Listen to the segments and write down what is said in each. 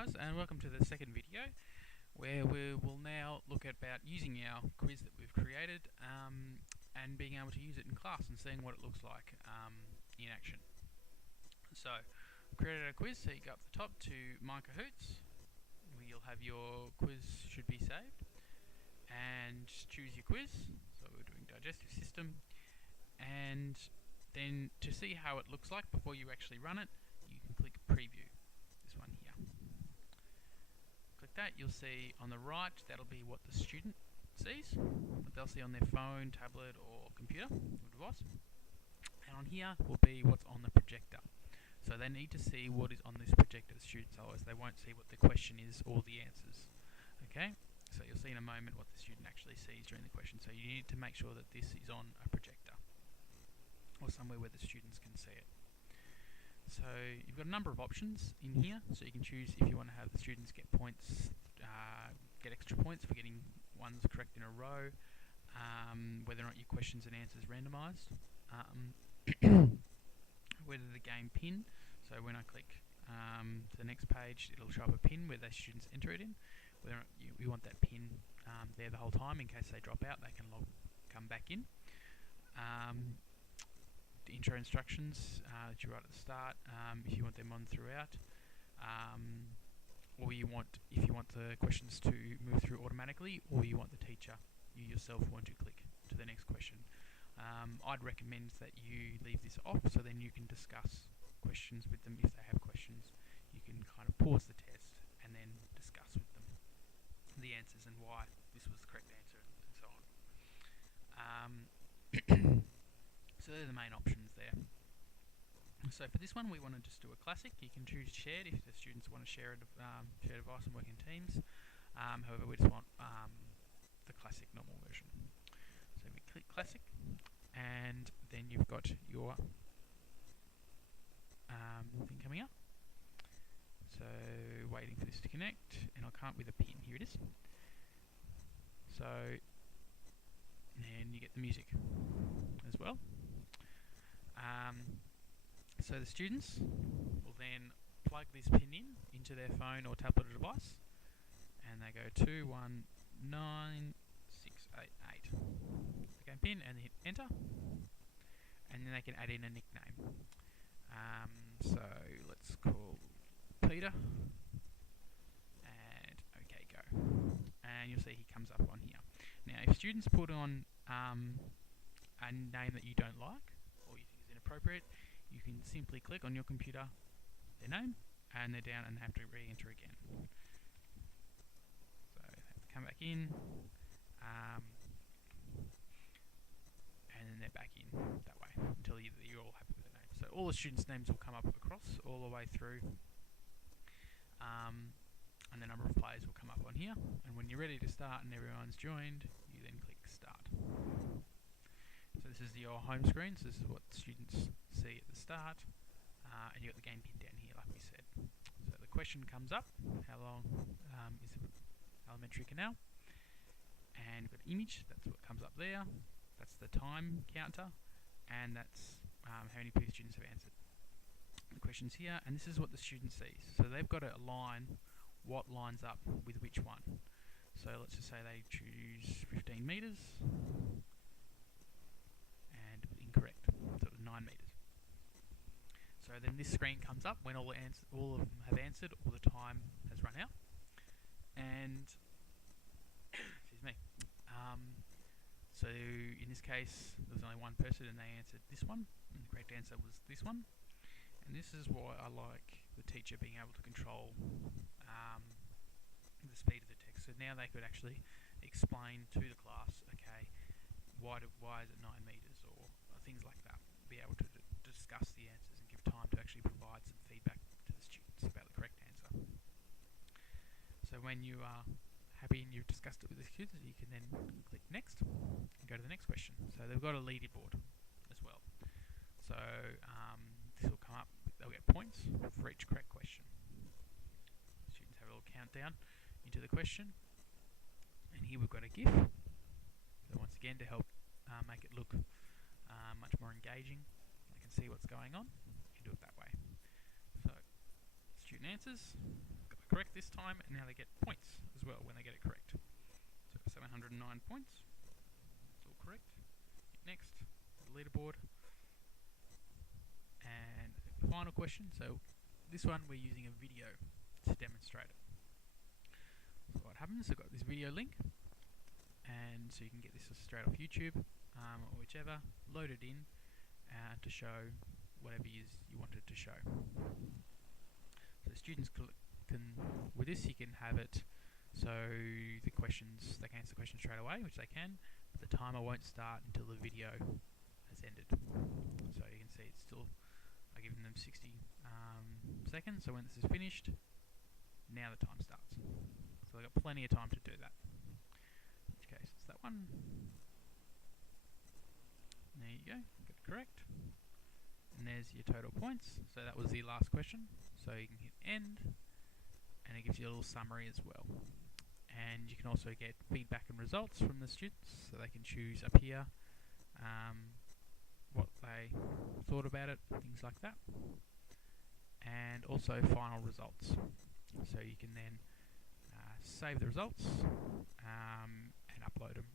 guys, and welcome to the second video where we will now look at about using our quiz that we've created and being able to use it in class and seeing what it looks like in action. So I've created a quiz, so you go up the top to My Kahoots, where you'll have your quiz should be saved, and choose your quiz. So we're doing digestive system, and then to see how it looks like before you actually run it, you can click preview. This one here. Click that, you'll see on the right, that'll be what the student sees, what they'll see on their phone, tablet or computer or device. And on here will be what's on the projector. So they need to see what is on this projector, the students, otherwise they won't see what the question is or the answers. Okay, so you'll see in a moment what the student actually sees during the question. So you need to make sure that this is on a projector or somewhere where the students can see it. So you've got a number of options in here, so you can choose if you want to have the students get points, get extra points for getting ones correct in a row, whether or not your questions and answers randomised, whether the game pin, so when I click to the next page it'll show up a pin where the students enter it in, whether or not you want that pin there the whole time in case they drop out they can come back in. The intro instructions that you write at the start, if you want them on throughout, or if you want the questions to move through automatically, or you want the teacher, you yourself want to click to the next question. I'd recommend that you leave this off, so then you can discuss questions with them if they have questions. You can kind of pause the test and then discuss with them the answers and why this was the correct answer and so on. So they're the main options there. So for this one we want to just do a classic. You can choose shared if the students want to share a shared device and work in teams. However, we just want the classic normal version. So we click classic, and then you've got your thing coming up. So waiting for this to connect, and I'll come up with a pin. Here it is. So and you get the music as well. So the students will then plug this pin into their phone or tablet or device, and they go 219688. The game pin, and they hit enter, and then they can add in a nickname. So let's call Peter, and okay, go. And you'll see he comes up on here. Now, if students put on a name that you don't like or you think is inappropriate, you can simply click on your computer their name, and they're down and have to re-enter again. So they have to come back in, and then they're back in that way until you're all happy with the name. So all the students' names will come up across all the way through, and the number of players will come up on here. And when you're ready to start and everyone's joined, you then click start. So this is your home screen, so this is what students see at the start, and you've got the game pin down here like we said. So the question comes up, how long is the elementary canal? And we've got an image, that's what comes up there, that's the time counter, and that's how many previous students have answered. The question's here, and this is what the student sees. So they've got to align what lines up with which one. So let's just say they choose 15 metres, and incorrect, so it was 9 metres. So then this screen comes up when all of them have answered, or the time has run out. And excuse me. So in this case, there was only one person, and they answered this one, and the correct answer was this one. And this is why I like the teacher being able to control the speed of the text. So now they could actually explain to the class, okay, why is it 9 metres, or things like that. Be able to discuss the answers and give time to actually provide some feedback to the students about the correct answer. So when you are happy and you've discussed it with the students, you can then click next and go to the next question. So they've got a leaderboard as well. So this will come up, they'll get points for each correct question. Students have a little countdown into the question, and here we've got a GIF. So once again, to help make it look much more engaging, they can see what's going on. You can do it that way. So student answers, got the correct this time, and now they get points as well when they get it correct. So 709 points. It's all correct. Next, the leaderboard. And final question. So this one we're using a video to demonstrate it. So what happens, I've got this video link, and so you can get this straight off YouTube or whichever, load it in to show whatever it is you wanted to show. So students can, with this you can have it so the questions, they can answer the question straight away, which they can, but the timer won't start until the video has ended. So you can see it's still, I give them 60 seconds, so when this is finished, now the time starts. So they've got plenty of time to do that. In which case it's that one. There you go, got it correct. And there's your total points. So that was the last question. So you can hit end, and it gives you a little summary as well. And you can also get feedback and results from the students, so they can choose up here what they thought about it, things like that. And also final results. So you can then save the results and upload them,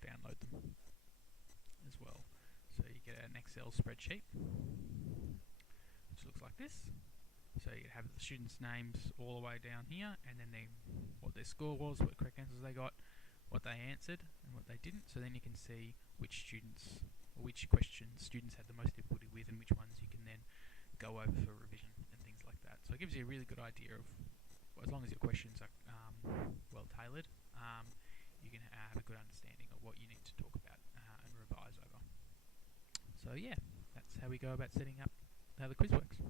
download them as well. So you get an Excel spreadsheet which looks like this. So you have the students' names all the way down here, and then what their score was, what correct answers they got, what they answered and what they didn't. So then you can see which students or which questions students had the most difficulty with, and which ones you can then go over for revision and things like that. So it gives you a really good idea of, as long as your questions are well tailored, you can have a good understanding of what you need to talk about and revise over. So yeah, that's how we go about setting up how the quiz works.